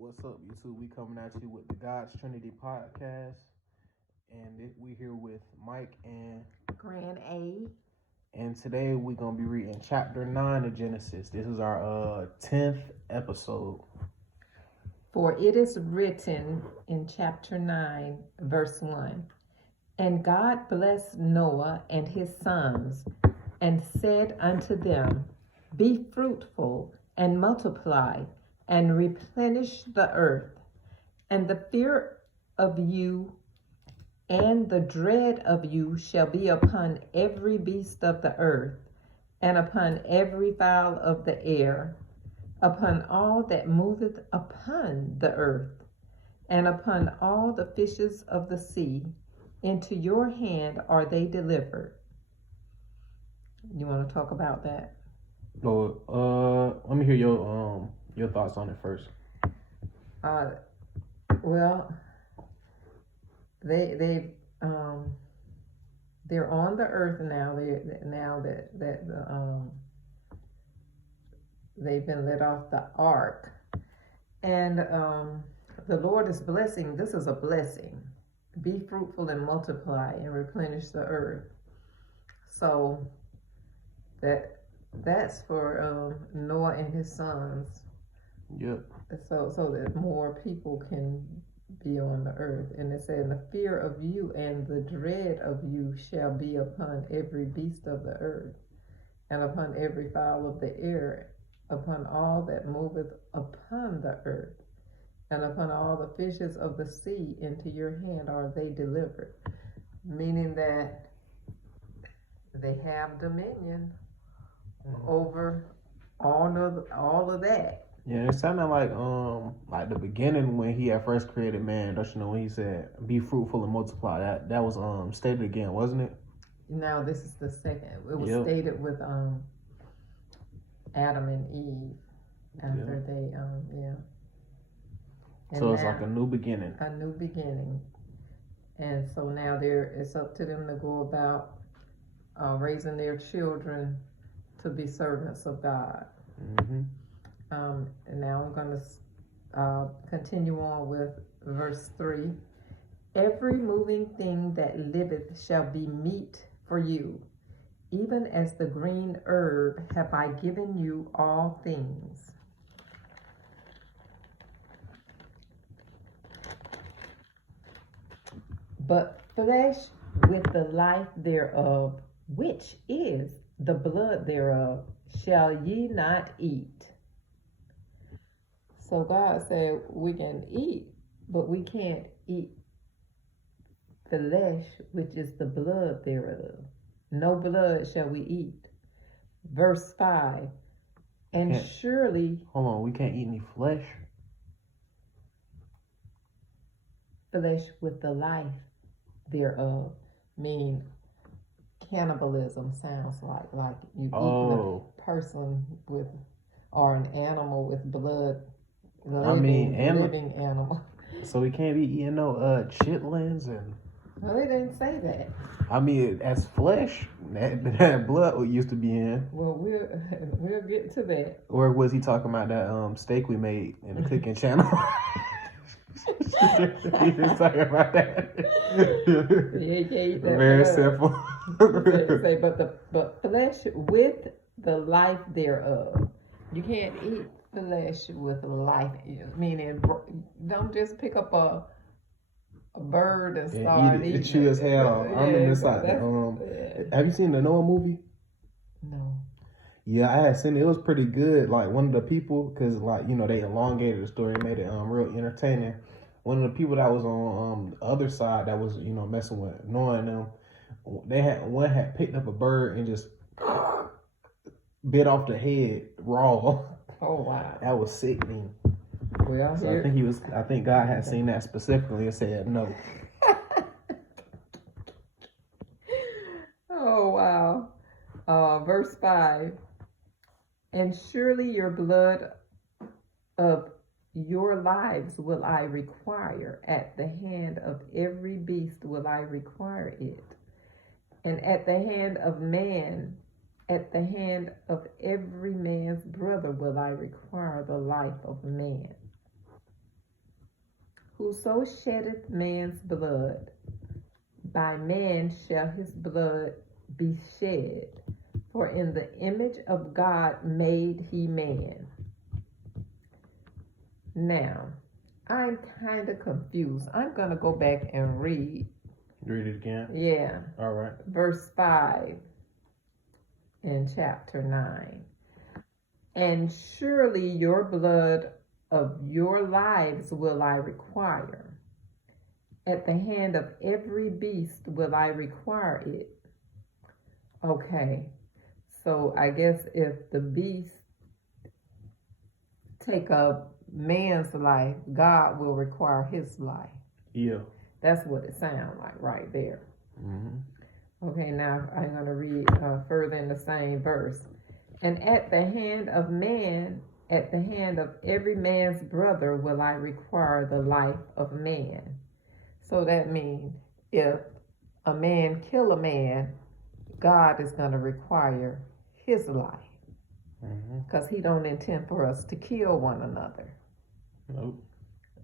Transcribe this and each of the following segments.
What's up, YouTube? We coming at you with the God's Trinity podcast, and we here with Mike Grand A. and today we gonna be reading chapter 9 of Genesis. This is our 10th episode. For it is written in chapter 9, verse 1, And God blessed Noah and his sons, and said unto them, Be fruitful, and multiply, and replenish the earth. And the fear of you and the dread of you shall be upon every beast of the earth, and upon every fowl of the air, upon all that moveth upon the earth, and upon all the fishes of the sea. Into your hand are they delivered. You want to talk about that? Let me hear your thoughts on it first. Well, they're on the earth now. They've been let off the ark, and the Lord is blessing. This is a blessing. Be fruitful and multiply and replenish the earth. So that's for Noah and his sons. Yep. So that more people can be on the earth. And it said, the fear of you and the dread of you shall be upon every beast of the earth, and upon every fowl of the air, upon all that moveth upon the earth, and upon all the fishes of the sea. Into your hand are they delivered. Meaning that they have dominion over all of that. Yeah, it sounded like the beginning when he had first created man. Don't you know when he said, "Be fruitful and multiply"? That was stated again, wasn't it? Now this is the second. It was stated with Adam and Eve after they And so it's like a new beginning. A new beginning. And so now it's up to them to go about raising their children to be servants of God. Mm-hmm. And now I'm going to continue on with verse 3. Every moving thing that liveth shall be meat for you. Even as the green herb have I given you all things. But flesh with the life thereof, which is the blood thereof, shall ye not eat. So God said we can eat, but we can't eat flesh, which is the blood thereof. No blood shall we eat. Verse 5. And surely... Hold on, we can't eat any flesh? Flesh with the life thereof, meaning cannibalism sounds like you eat a person with, or an animal with blood. Living animal. So we can't be eating no chitlins and. Well, they didn't say that. I mean, as flesh, that blood used to be in. Well, we'll get to that. Or was he talking about that steak we made in the cooking channel? He didn't talk about that. Yeah, you can't eat that. Very simple. Say, but flesh with the life thereof. You can't eat flesh with life, meaning don't just pick up a bird and start eating. Chew his head off. I remember this like have you seen the Noah movie? No. Yeah, I had seen it. It was pretty good. Like one of the people, because they elongated the story, made it real entertaining. One of the people that was on the other side that was messing with Noah and them, one had picked up a bird and just bit off the head raw. Oh wow, that was sickening. Well, so I think God had seen that specifically and said no. Oh wow. Verse 5. And surely your blood of your lives will I require. At the hand of every beast will I require it. And at the hand of man, at the hand of every man's brother will I require the life of man. Whoso sheddeth man's blood, by man shall his blood be shed. For in the image of God made he man. Now, I'm kind of confused. I'm going to go back and read. Read it again. Yeah. All right. Verse 5 in chapter 9. And surely your blood of your lives will I require. At the hand of every beast will I require it. Okay. So I guess if the beast take a man's life, God will require his life. Yeah. That's what it sounds like right there. Mm-hmm. Okay, now I'm going to read further in the same verse. And at the hand of man, at the hand of every man's brother will I require the life of man. So that means if a man kill a man, God is going to require his life. Because he don't intend for us to kill one another. Nope.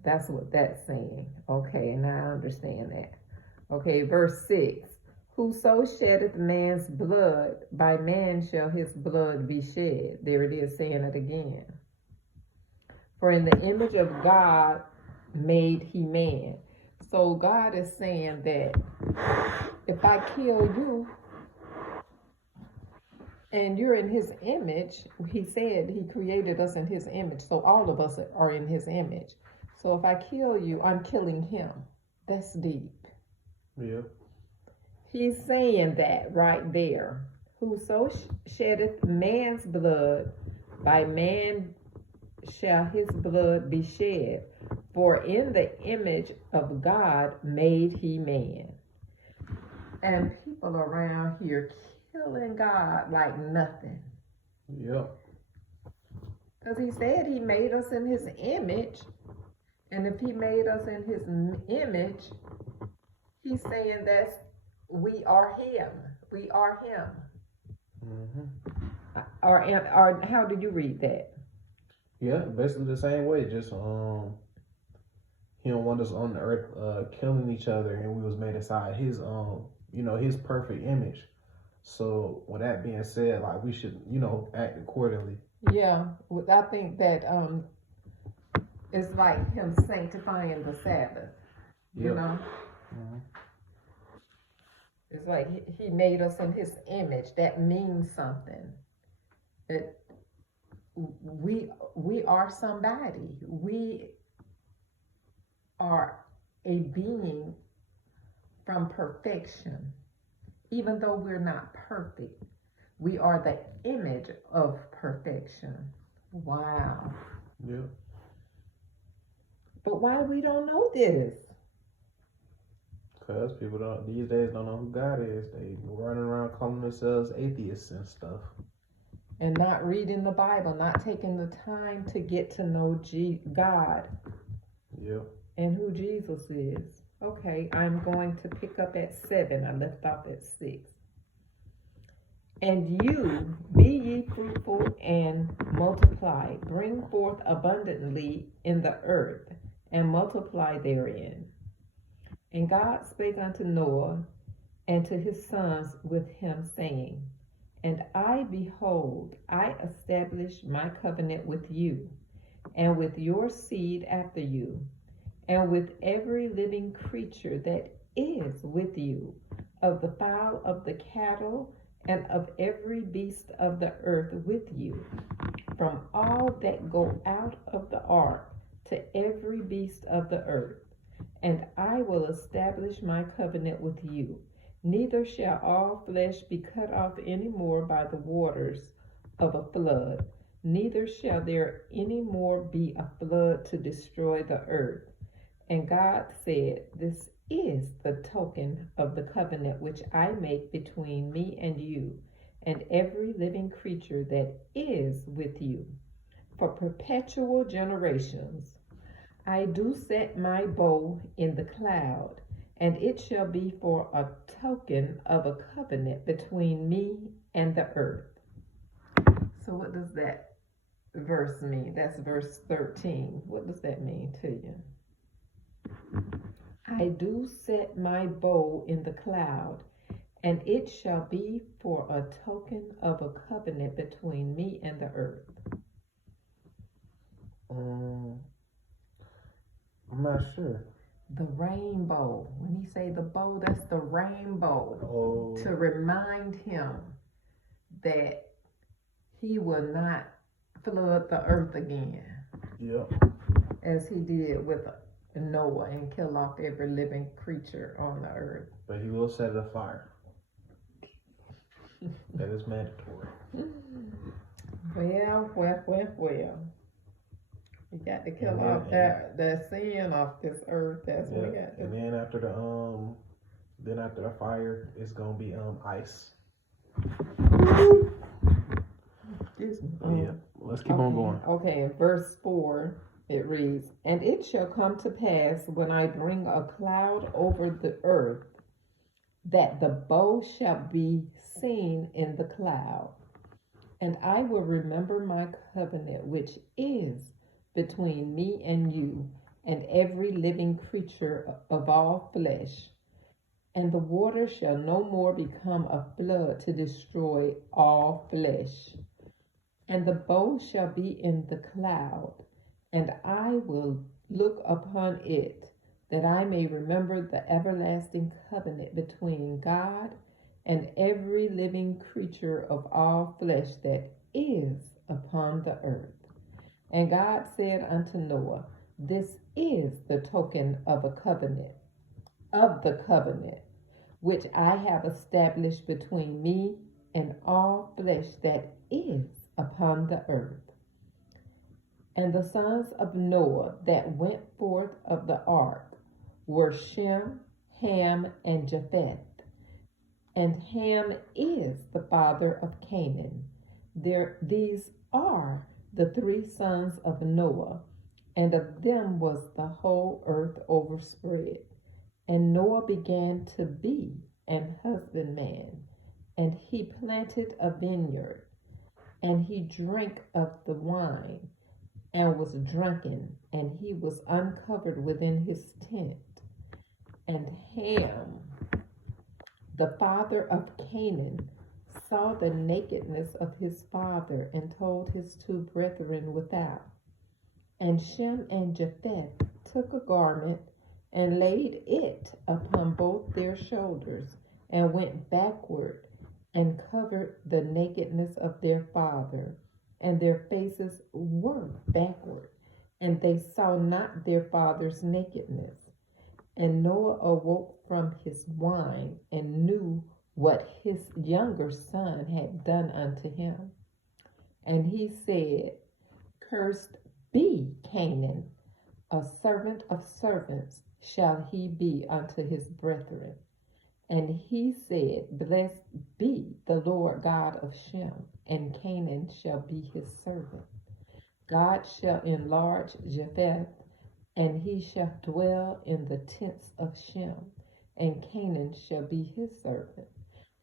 That's what that's saying. Okay, and I understand that. Okay, verse 6. Whoso sheddeth man's blood, by man shall his blood be shed. There it is, saying it again. For in the image of God made he man. So God is saying that if I kill you and you're in his image, he said he created us in his image. So all of us are in his image. So if I kill you, I'm killing him. That's deep. Yeah. He's saying that right there. Whoso sheddeth man's blood, by man shall his blood be shed. For in the image of God made he man. And people around here killing God like nothing. Yep. Because he said he made us in his image. And if he made us in his image, he's saying that we are him. We are him. Mm-hmm. Or how did you read that? Yeah, basically the same way. Just he don't want us on the earth killing each other, and we was made inside his his perfect image. So with that being said, like we should act accordingly. Yeah, I think that it's like him sanctifying the Sabbath. You know. Mm-hmm. It's like he made us in his image. That means something. That we are somebody. We are a being from perfection. Even though we're not perfect, we are the image of perfection. Wow. Yeah. But why we don't know this? Because people these days don't know who God is. They running around calling themselves atheists and stuff. And not reading the Bible, not taking the time to get to know God. Yeah. And who Jesus is. Okay, I'm going to pick up at 7. I left off at 6. And you, be ye fruitful and multiply, bring forth abundantly in the earth, and multiply therein. And God spake unto Noah and to his sons with him, saying, And I, behold, I establish my covenant with you, and with your seed after you, and with every living creature that is with you, of the fowl of the cattle, and of every beast of the earth with you, from all that go out of the ark to every beast of the earth. And I will establish my covenant with you. Neither shall all flesh be cut off any more by the waters of a flood, neither shall there any more be a flood to destroy the earth. And God said, This is the token of the covenant which I make between me and you, and every living creature that is with you, for perpetual generations. I do set my bow in the cloud, and it shall be for a token of a covenant between me and the earth. So what does that verse mean? That's verse 13. What does that mean to you? I do set my bow in the cloud, and it shall be for a token of a covenant between me and the earth. Um, I'm not sure. The rainbow. When he say the bow, that's the rainbow. Oh. To remind him that he will not flood the earth again. Yep. As he did with Noah and kill off every living creature on the earth. But he will set it afire. That is mandatory. Well. We got to kill off that sin off this earth. That's what we got to. And then after the fire, it's gonna be ice. Yeah. Let's keep on going. Okay, in verse 4, it reads, "And it shall come to pass when I bring a cloud over the earth, that the bow shall be seen in the cloud. And I will remember my covenant, which is between me and you, and every living creature of all flesh. And the water shall no more become a flood to destroy all flesh. And the bow shall be in the cloud, and I will look upon it, that I may remember the everlasting covenant between God and every living creature of all flesh that is upon the earth. And God said unto Noah, This is the token of the covenant, which I have established between me and all flesh that is upon the earth. And the sons of Noah that went forth of the ark were Shem, Ham, and Japheth. And Ham is the father of Canaan. These are the 3 sons of Noah, and of them was the whole earth overspread. And Noah began to be an husbandman, and he planted a vineyard, and he drank of the wine, and was drunken, and he was uncovered within his tent. And Ham, the father of Canaan, saw the nakedness of his father, and told his 2 brethren without. And Shem and Japheth took a garment, and laid it upon both their shoulders, and went backward, and covered the nakedness of their father, and their faces were backward, and they saw not their father's nakedness. And Noah awoke from his wine, and knew what his younger son had done unto him. And he said, Cursed be Canaan, a servant of servants shall he be unto his brethren. And he said, Blessed be the Lord God of Shem, and Canaan shall be his servant. God shall enlarge Japheth, and he shall dwell in the tents of Shem, and Canaan shall be his servant.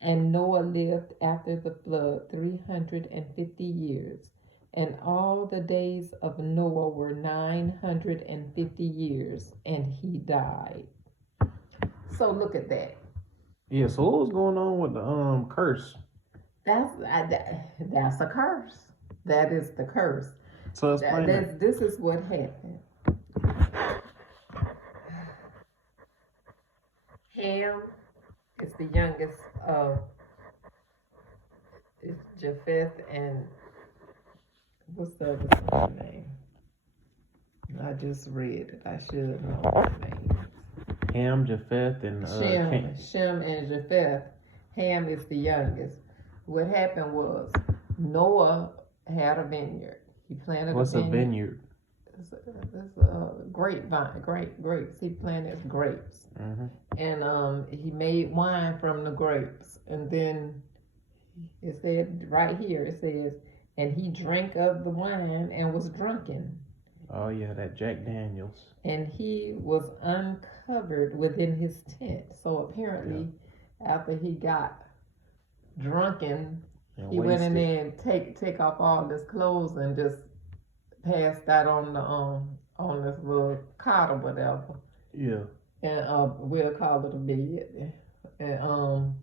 And Noah lived after the flood 350 years, and all the days of Noah were 950 years, and he died. So look at that. Yeah, so what was going on with the curse? That's a curse. That is the curse. So explain that. This is what happened. Ham is the youngest of Japheth and what's the other son's name? I just read it. I should know his name. Ham, Japheth, and Shem and Japheth. Ham is the youngest. What happened was Noah had a vineyard. He planted What's a vineyard? It's a grapevine, grapes. He planted grapes. Mm-hmm. And he made wine from the grapes. And then it said right here, it says, and he drank of the wine and was drunken. Oh yeah, that Jack Daniels. And he was uncovered within his tent. So apparently, after he got drunken, he went in there and take off all his clothes and just passed out on this little cot or whatever. Yeah. and we'll call it a bed. And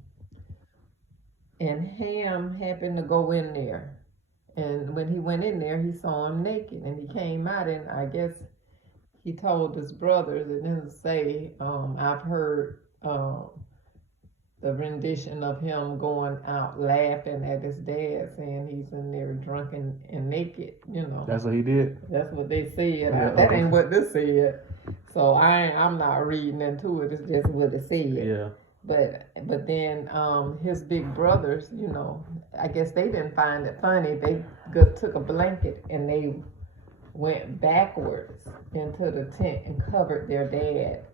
and Ham happened to go in there. And when he went in there, he saw him naked, and he came out, and I guess he told his brothers. It didn't say. I've heard the rendition of him going out laughing at his dad, saying he's in there drunk and naked. That's what he did. That's what they said. Yeah. That ain't what this said. So I'm not reading into it. It's just what it said. Yeah. But then his big brothers, I guess they didn't find it funny. They took a blanket and they went backwards into the tent and covered their dad.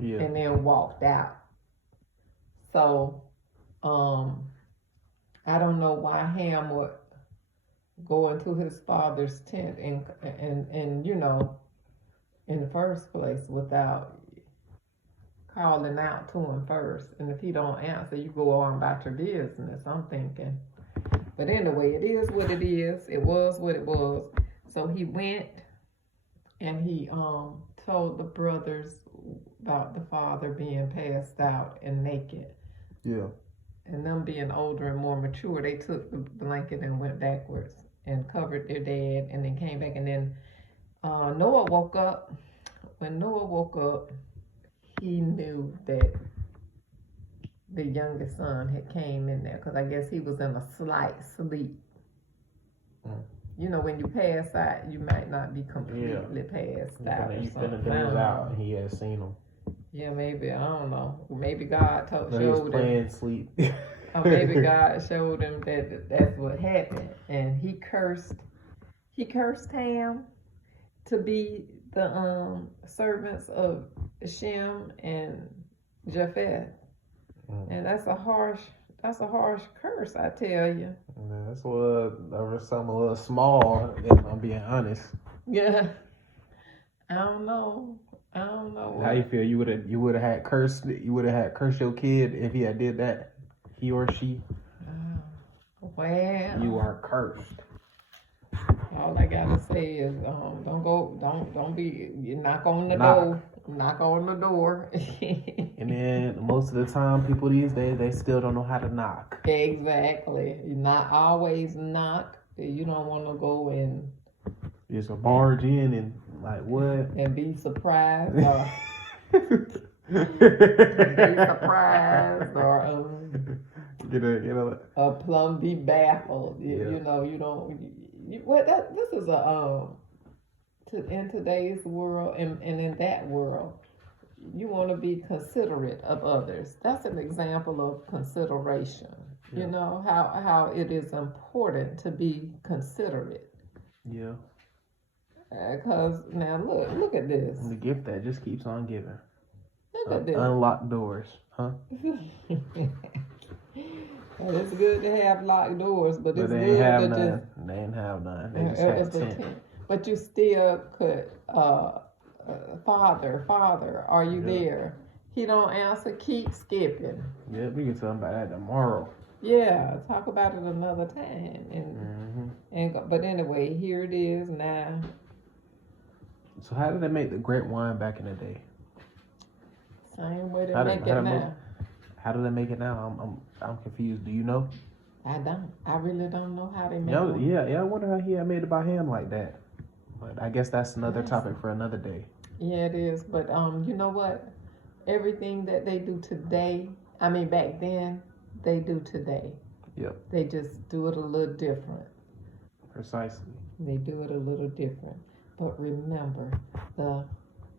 Yeah. And then walked out. So I don't know why Ham would go into his father's tent and in the first place without calling out to him first. And if he don't answer, you go on about your business, I'm thinking. But anyway, it is what it is. It was what it was. So he went and he told the brothers about the father being passed out and naked. Yeah. And them being older and more mature, they took the blanket and went backwards and covered their dad, and then came back. And then Noah woke up. When Noah woke up, he knew that the youngest son had came in there, because I guess he was in a slight sleep. When you pass out, you might not be completely passed out. He finna doze out, and he had seen him. Yeah, maybe, I don't know. Maybe God showed him. He was playing sleep. Or maybe God showed him that that's what happened, and he cursed Ham to be the servants of Shem and Japheth, and that's a harsh curse, I tell you. That's what there was something a little small, if I'm being honest. Yeah, I don't know. How you feel? You would have had cursed your kid if he had did that, he or she. Well, you are cursed. All I gotta say is, don't be, you knock on the door. Knock on the door. And then most of the time, people these days, they still don't know how to knock. Exactly. You not always knock. You don't want to go and just barge in and like what? And be surprised or plumb be baffled. You know, you don't. This is in today's world and in that world, you want to be considerate of others. That's an example of consideration. Yeah. You know how it is important to be considerate. Yeah. Because now look at this. And the gift that just keeps on giving. Look at this. Unlocked doors, huh? Well, it's good to have locked doors, but it's they good ain't have to none. just. They didn't have none. They just had 10. But you still could. Father, are you there? He don't answer. Keep skipping. Yeah, we can talk about that tomorrow. Yeah, talk about it another time. But anyway, here it is now. So how did they make the grape wine back in the day? Same way they make it now. How do they make it now? I'm confused. Do you know? I don't. I really don't know how they make it. Yeah. I wonder how he had made it by hand like that. But I guess that's another topic for another day. Yeah, it is. But you know what? Everything that they do today, I mean back then, they do today. Yep. They just do it a little different. Precisely. They do it a little different. But remember, the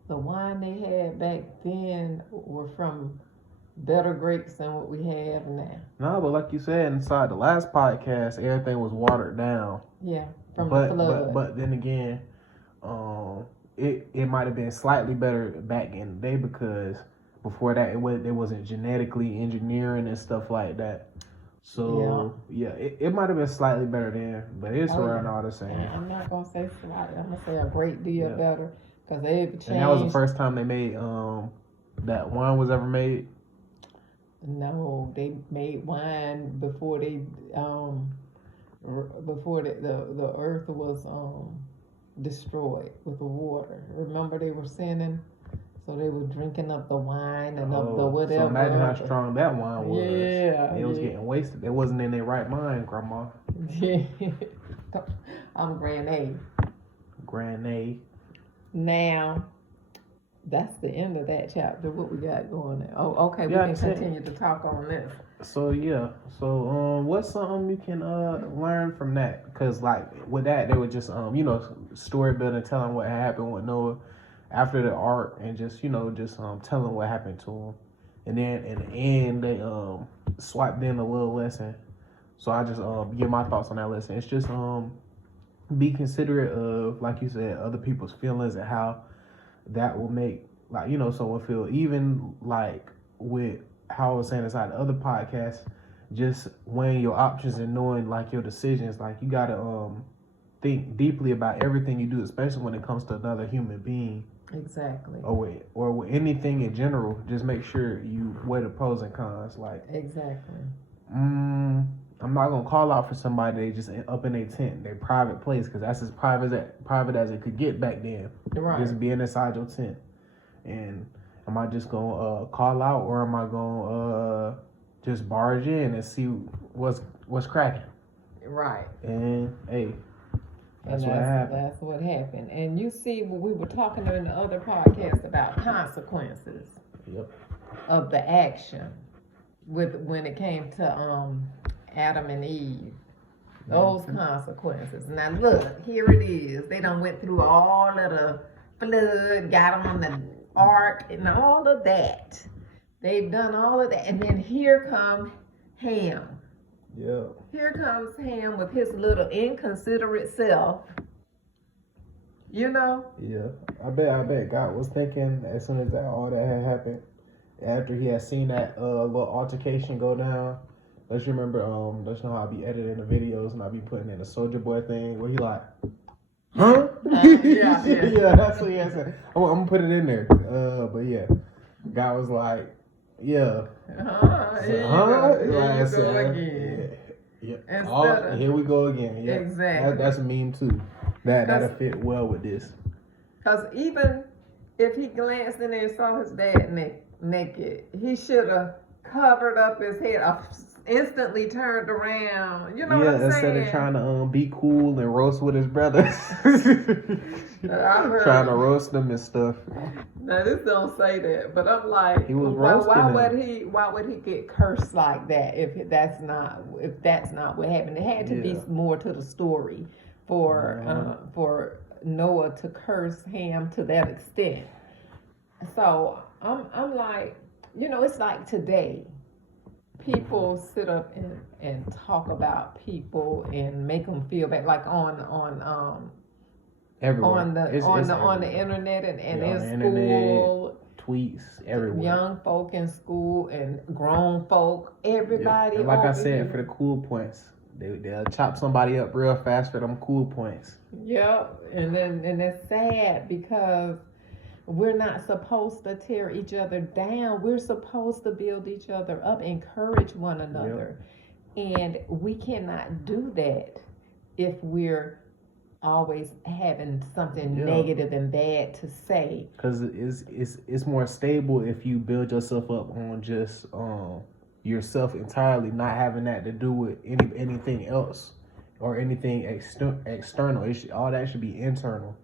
wine they had back then were from better grapes than what we have now. No, but like you said inside the last podcast, everything was watered down. Yeah, from the flood. But then again, it might have been slightly better back in the day because before that it wasn't genetically engineering and stuff like that. So yeah, it might have been slightly better then, but it's around all the same. I'm not gonna say slightly. I'm gonna say a great deal better because they've changed. And that was the first time they made that wine was ever made. No, they made wine before the earth was destroyed with the water. Remember they were sending So they were drinking up the wine and up the whatever. So imagine how strong that wine was. Yeah. They was getting wasted. They wasn't in their right mind, Grandma. I'm Grand A. Grand A. Now, that's the end of that chapter. What we got going there? Oh, okay. We can continue to talk on this. So yeah. So what's something you can learn from that? Cause like with that, they were just story building, telling what happened with Noah after the ark, and just telling what happened to him. And then in the end, they swiped in a little lesson. So I just give my thoughts on that lesson. It's just be considerate of, like you said, other people's feelings and how that will make someone feel. Even like with how I was saying inside the other podcast, just weighing your options and knowing like your decisions. Like you gotta think deeply about everything you do, especially when it comes to another human being. Exactly. Or with anything in general. Just make sure you weigh the pros and cons. Like exactly. I'm not gonna call out for somebody they just up in their tent, their private place, because that's as private as it could get back then. Right. Just being inside your tent. And am I just gonna call out, or am I gonna just barge in and see what's cracking? Right. And hey, that's what happened. That's what happened. And you see, when we were talking in the other podcast about consequences. Yep. Of the action, when it came to Adam and Eve, those consequences. Now look, here it is. They done went through all of the flood, got on the ark, and all of that. They've done all of that, and then here comes Ham. Yeah. Here comes Ham with his little inconsiderate self. You know? Yeah. I bet God was thinking as soon as all that had happened, after he had seen that little altercation go down. Let's remember, let's know how I be editing the videos and I be putting in the Soldier Boy thing where he like, huh? Yeah. Yeah, that's what he had said. I'm gonna put it in there. But yeah, God was like, yeah. Here you go again. Yeah. Here we go again. Yeah. Exactly. That's a meme too. That'll fit well with this. Because even if he glanced in there and saw his dad naked, he should have covered up his head, instantly turned around. You know what I'm saying? Instead of trying to be cool and roast with his brothers. Trying to roast them and stuff. Now this don't say that, but I'm like, he was roasting why would he get cursed like that if that's not what happened? It had to be more to the story for Noah to curse Ham to that extent. So I'm like, it's like today. People sit up and talk about people and make them feel bad, like on everywhere. on the internet and in school, tweets everywhere. Young folk in school and grown folk, everybody. And like I said, for the cool points, they'll chop somebody up real fast for them cool points. Yep, and it's sad because we're not supposed to tear each other down. We're supposed to build each other up, encourage one another. Yep. And we cannot do that if we're always having something negative and bad to say. Because it's more stable if you build yourself up on just yourself entirely, not having that to do with anything else or anything external. All that should be internal.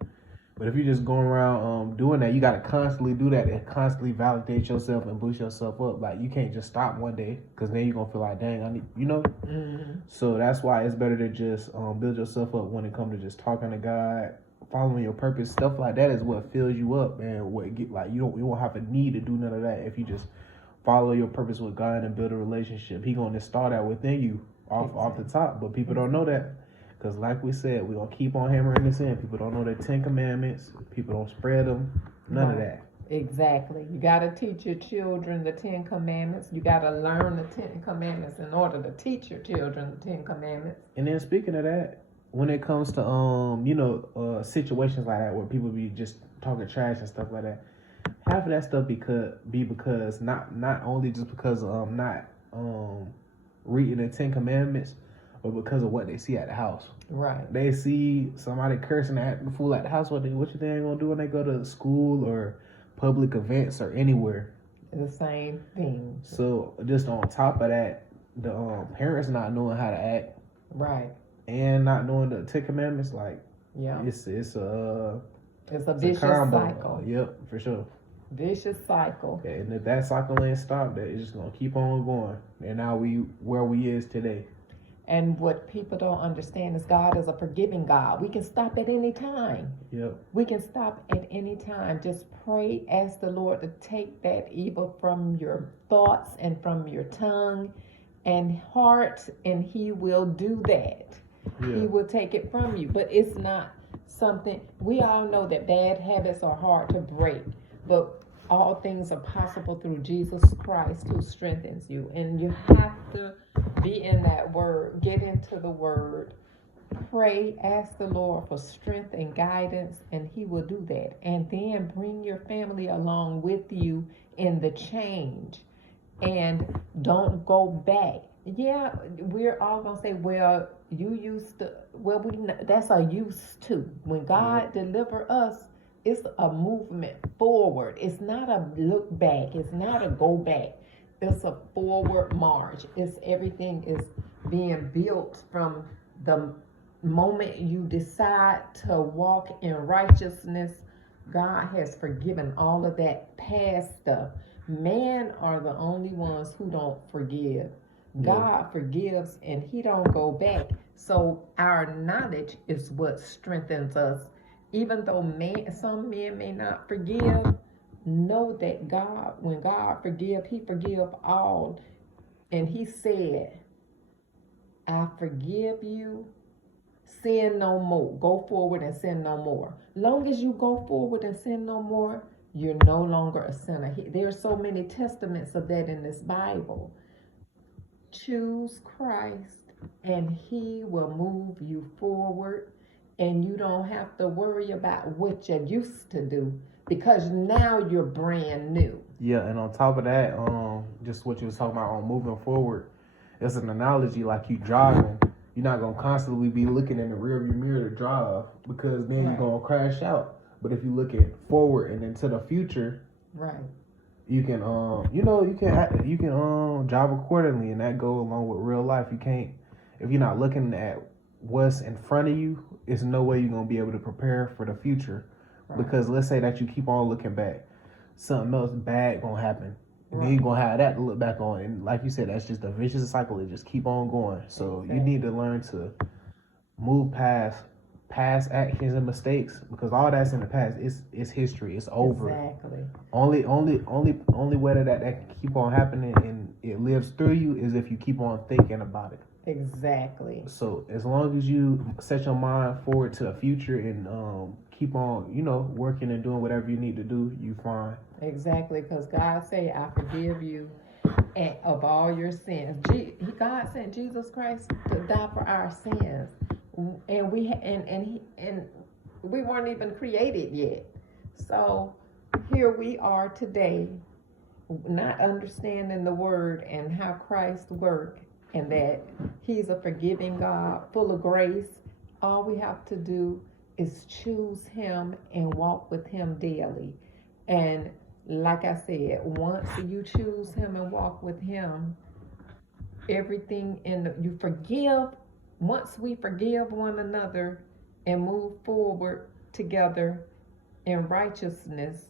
But if you're just going around doing that, you got to constantly do that and constantly validate yourself and boost yourself up. Like, you can't just stop one day because then you're going to feel like, dang, I need, Mm-hmm. So that's why it's better to just build yourself up when it comes to just talking to God, following your purpose. Stuff like that is what fills you up, and you won't have a need to do none of that if you just follow your purpose with God and build a relationship. He going to start that within you off the top, but people don't know that. Because like we said, we're going to keep on hammering this in. People don't know the 10 Commandments. People don't spread them. None of that. Exactly. You got to teach your children the 10 Commandments. You got to learn the 10 Commandments in order to teach your children the 10 Commandments. And then speaking of that, when it comes to, situations like that where people be just talking trash and stuff like that, half of that stuff because not only just because not reading the 10 Commandments, but because of what they see at the house. Right. They see somebody cursing at the fool at the house. What you think they're gonna do when they go to school or public events or anywhere. The same thing. So just on top of that, the parents not knowing how to act, right, and not knowing the Ten Commandments, like yeah, it's it's a a vicious combo. cycle. Yep, for sure. Vicious cycle. Okay, and if that cycle ain't stopped, that it's just gonna keep on going. And now where we is today. And what people don't understand is God is a forgiving God. We can stop at any time. Yep. We can stop at any time. Just pray, ask the Lord to take that evil from your thoughts and from your tongue and heart, and He will do that. Yeah. He will take it from you. But it's not something, we all know that bad habits are hard to break, but all things are possible through Jesus Christ who strengthens you. And you have to be in that word, get into the word, pray, ask the Lord for strength and guidance, and He will do that. And then bring your family along with you in the change, and don't go back. Yeah, we're all gonna say, well, you used to, well, that's a used to. When God deliver us, it's a movement forward. It's not a look back. It's not a go back. It's a forward march. It's everything is being built from the moment you decide to walk in righteousness. God has forgiven all of that past stuff. Man are the only ones who don't forgive. God forgives and He don't go back. So our knowledge is what strengthens us. Even though some men may not forgive, know that God, when God forgive, He forgive all. And He said, I forgive you, sin no more. Go forward and sin no more. Long as you go forward and sin no more, you're no longer a sinner. There are so many testaments of that in this Bible. Choose Christ and He will move you forward, and you don't have to worry about what you used to do, because now you're brand new. Yeah, and on top of that, just what you was talking about on moving forward, it's an analogy like you driving. You're not gonna constantly be looking in the rearview mirror to drive, because then you're gonna crash out. But if you look at forward and into the future, you can you can drive accordingly, and that go along with real life. You can't, if you're not looking at what's in front of you, it's no way you're gonna be able to prepare for the future. Because let's say that you keep on looking back, something else bad gonna happen. And then you're gonna have that to look back on, and like you said, that's just a vicious cycle. It just keep on going. So you need to learn to move past actions and mistakes, because all that's in the past. It's history. It's over. Exactly. Only way that can keep on happening and it lives through you is if you keep on thinking about it. Exactly. So as long as you set your mind forward to the future and keep on, working and doing whatever you need to do, you fine. Exactly, because God say, I forgive you of all your sins. God sent Jesus Christ to die for our sins, and we weren't even created yet. So here we are today, not understanding the word and how Christ worked, and that He's a forgiving God, full of grace. All we have to do is choose Him and walk with Him daily. And like I said, once you choose Him and walk with Him, everything you forgive. Once we forgive one another and move forward together in righteousness,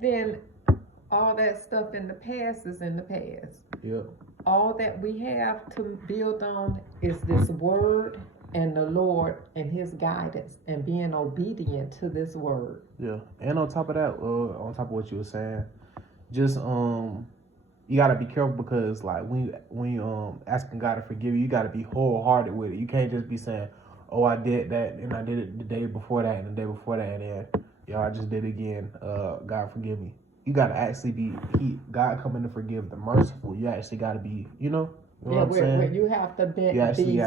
then all that stuff in the past is in the past. Yep. All that we have to build on is this word and the Lord and His guidance, and being obedient to this word. Yeah, and on top of that, on top of what you were saying, just you gotta be careful, because like when you asking God to forgive you, you gotta be wholehearted with it. You can't just be saying, "Oh, I did that, and I did it the day before that, and the day before that, and then I just did it again. God forgive me." You gotta actually be God coming to forgive the merciful. You actually gotta be, you know what I'm saying? Where you have to be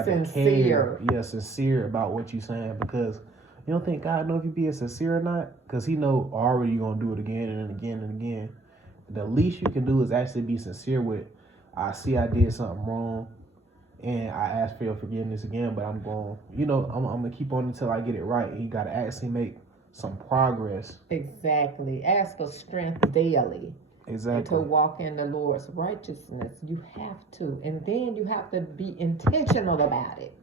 sincere. Yeah, sincere about what you're saying, because you don't think God know if you being sincere or not, because He know already you're gonna do it again and again and again. The least you can do is actually be sincere with, I see I did something wrong, and I ask for your forgiveness again, but I'm going, I'm gonna keep on until I get it right. And you gotta actually make some progress. Exactly. Ask for strength daily. Exactly. To walk in the Lord's righteousness. You have to. And then you have to be intentional about it.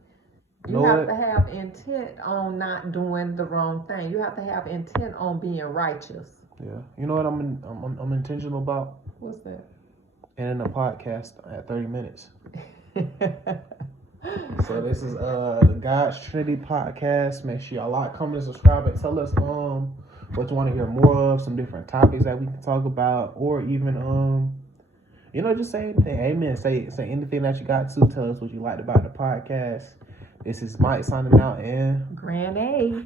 You have to have intent on not doing the wrong thing. You have to have intent on being righteous. Yeah. You know what I'm intentional about? What's that? Ending the podcast at 30 minutes. So this is the God's Trinity podcast. Make sure y'all like, comment, and subscribe, and tell us what you want to hear more of, some different topics that we can talk about, or even just say anything. Amen. Say anything that you got to. Tell us what you liked about the podcast. This is Mike signing out and Grand A.